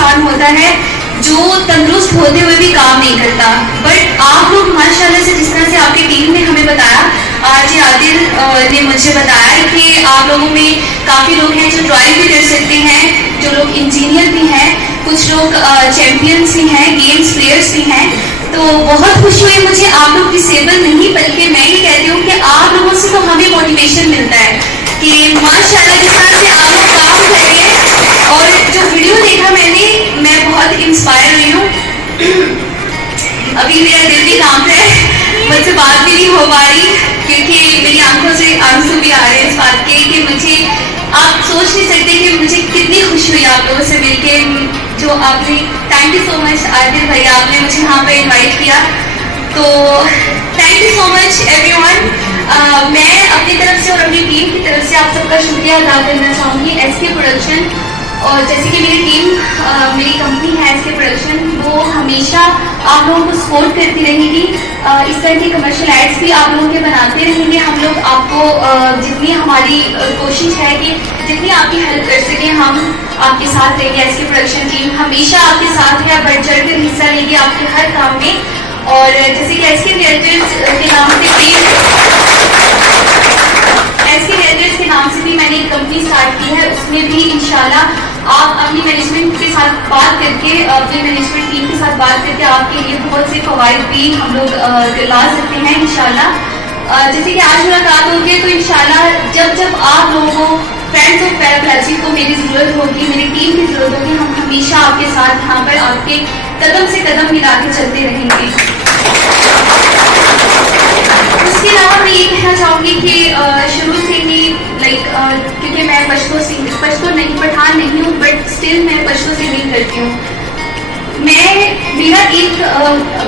इंसान होता है जो तंदुरुस्त होते हुए भी काम नहीं करता, बट आप लोग माशाल्लाह से जिस तरह से आपकी टीम ने हमें बताया, आज आदिल ने मुझे बताया कि आप लोगों में काफ़ी लोग हैं जो ड्राइव भी कर सकते हैं, जो लोग इंजीनियर भी हैं, कुछ लोग चैंपियंस भी हैं, गेम्स प्लेयर्स भी हैं। तो बहुत खुशी हुई मुझे, आप लोग डिसेबल नहीं बल्कि मैं ये कहती हूँ कि आप लोगों से तो हमें मोटिवेशन मिलता है कि माशाल्लाह जिस तरह से आप लोग काम कर रहे हैं। और जो वीडियो देखा मैंने, मैं बहुत इंस्पायर हुई हूँ। अभी मेरा दिल भी कांप रहा है, मुझसे बात भी नहीं हो पा रही क्योंकि मेरी आंखों से आंसू भी आ रहे हैं इस बात के कि मुझे, आप सोच नहीं सकते कि मुझे कितनी खुशी हुई आप लोगों से मिलके। जो आपने, thank you so much Adil भैया, आपने मुझे यहाँ पे इनवाइट किया, तो thank you so much everyone. मैं अपनी तरफ से और अपनी टीम की तरफ से आप सबका शुक्रिया अदा करना चाहूँगी। एसके प्रोडक्शन, और जैसे कि मेरी टीम, मेरी कंपनी है एसके प्रोडक्शन, वो हमेशा आप लोगों को सपोर्ट करती रहेगी। इस तरह के कमर्शियल एड्स भी आप लोगों के बनाते रहेंगे। हम लोग आपको जितनी हमारी कोशिश है कि जितनी आपकी हेल्प कर सकें हम आपके साथ रहेंगे। एसके प्रोडक्शन टीम हमेशा आपके साथ है, बढ़ चढ़ कर हिस्सा लेगी आपके हर काम में। और जैसे कि एसके थिएटर्स के नाम से भी, एसके थिएटर्स के नाम से भी मैंने एक कंपनी स्टार्ट की है, उसमें भी इंशाल्लाह आप अपनी मैनेजमेंट के साथ बात करके, अपनी मैनेजमेंट टीम के साथ बात करके आपके लिए बहुत से फवाइद भी हम लोग ला सकते हैं इंशाल्लाह। जैसे कि आज मुलाकात होगी तो इंशाल्लाह जब जब आप लोगों को, फ्रेंड्स ऑफ पैराप्लेजिक को मेरी ज़रूरत होगी, मेरी टीम की ज़रूरत होगी, हम हमेशा आपके साथ यहाँ पर आपके कदम से कदम मिला के चलते रहेंगे। उसके अलावा मैं ये कहना चाहूँगी कि शुरू से ही क्योंकि मैं पश्तो नहीं, पठान नहीं हूँ, बट स्टिल मैं पश्तो से नहीं करती हूँ। मेरा एक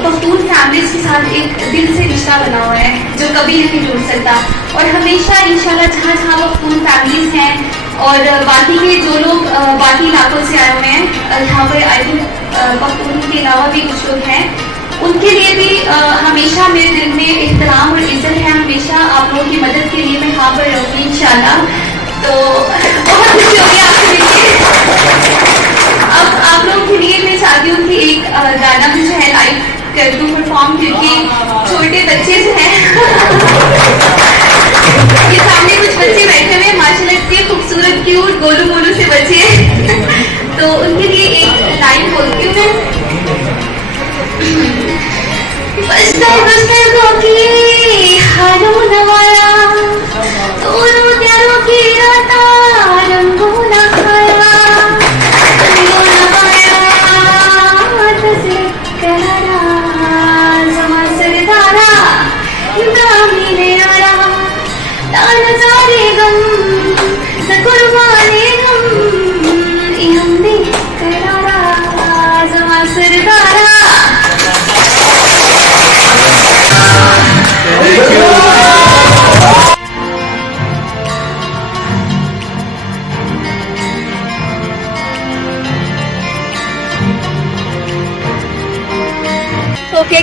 पख्तून फैमिलीज के साथ एक दिल से रिश्ता बना हुआ है जो कभी नहीं जुड़ सकता। और हमेशा इंशाल्लाह जहाँ जहाँ पख्तून फैमिलीज हैं और बाकी के जो लोग बाकी इलाकों से आए हुए हैं, यहाँ पर आई थिंक पख्तून के अलावा भी कुछ लोग हैं, उनके लिए भी हमेशा मेरे दिल में एहतराम और इज्जत है। हमेशा आप लोगों की मदद के लिए मैं यहाँ पर रहूँगी इंशाल्लाह। तो बहुत खुशी होगी आपसे मिलकर। अब आप लोगों के लिए मैं चाहती हूँ कि एक गाना भी जो है लाइव कर दूँ परफॉर्म, क्योंकि छोटे बच्चे जो हैं ये सामने कुछ बच्चे बैठे हुए हैं माशाल्लाह, इतने खूबसूरत क्यूट गोलू मोलू से बच्चे तो उनके लिए एक लाइन बोलती हूँ मैं।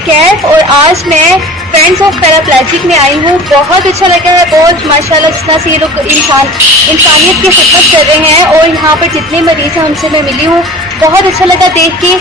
कैफ, और आज मैं फ्रेंड्स ऑफ पैराप्लेजिक में आई हूँ। बहुत अच्छा लगा है, बहुत माशाल्लाह जिस तरह से ये लोग इंसानियत की खिदमत कर रहे हैं, और यहाँ पर जितने मरीज हैं उनसे मैं मिली हूँ, बहुत अच्छा लगा देख के।